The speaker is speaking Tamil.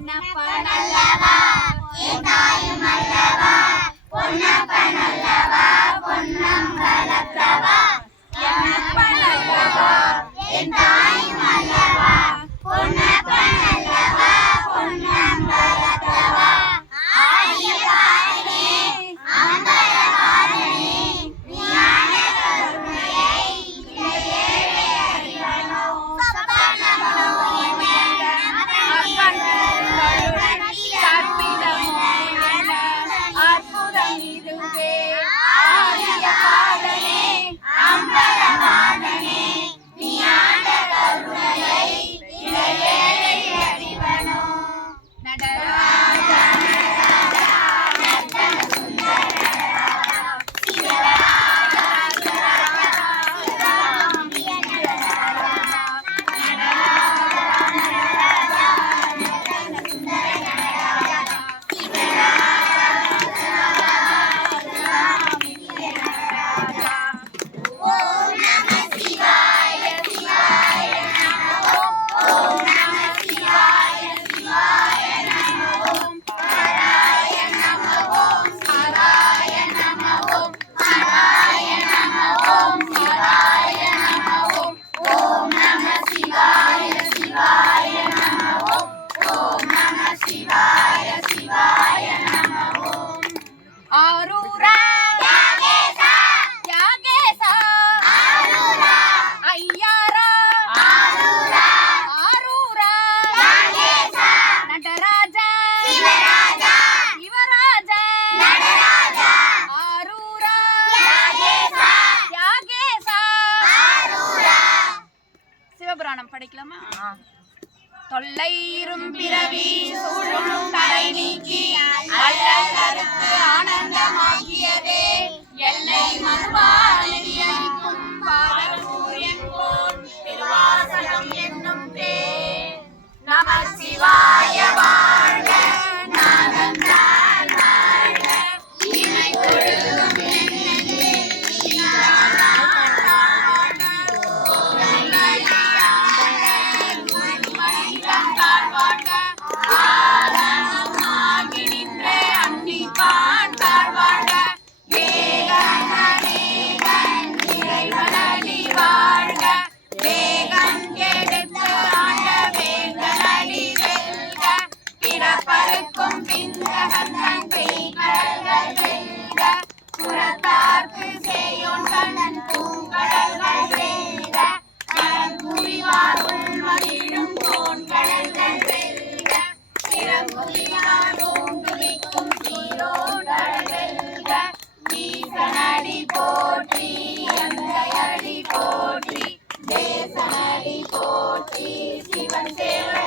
என்னப்பனல்லவா என் தாயும் அல்லவா பொன்னப்பனல்லவா பொன்னம் வளர்த்தவா என்னப்பனல்லவா என் தாயும் அல்லவா பொன்னப்பனல்லவா பொன்னம் வளர்த்தவா ஆரிய பாதனே அம்பலவாதனே ஞான கருணையை ஏழை அறிவனோ சப்பனமோ அற்புதம் இதுவே ஆரிய பாதனே அம்பலவாதனே ஞான கருணையை ஏழை அறிவனோ நடராஜ படிக்கலாமா? தொல்லையிரும் பிறவி சூழும் தலை நீக்கி அல்ல கருத்து ஆனந்தமாகியதே எல்லை மறுவானிக்கும் பாரசூரியன் போல் திருவாசகம் என்னும் பேர் நமசிவாய வாழ்க நாதந்தாள் வாழ்க இணை கொழுகும் போற்றி அந்த அடி போற்றி தேசனடி போற்றி சிவன் சேவை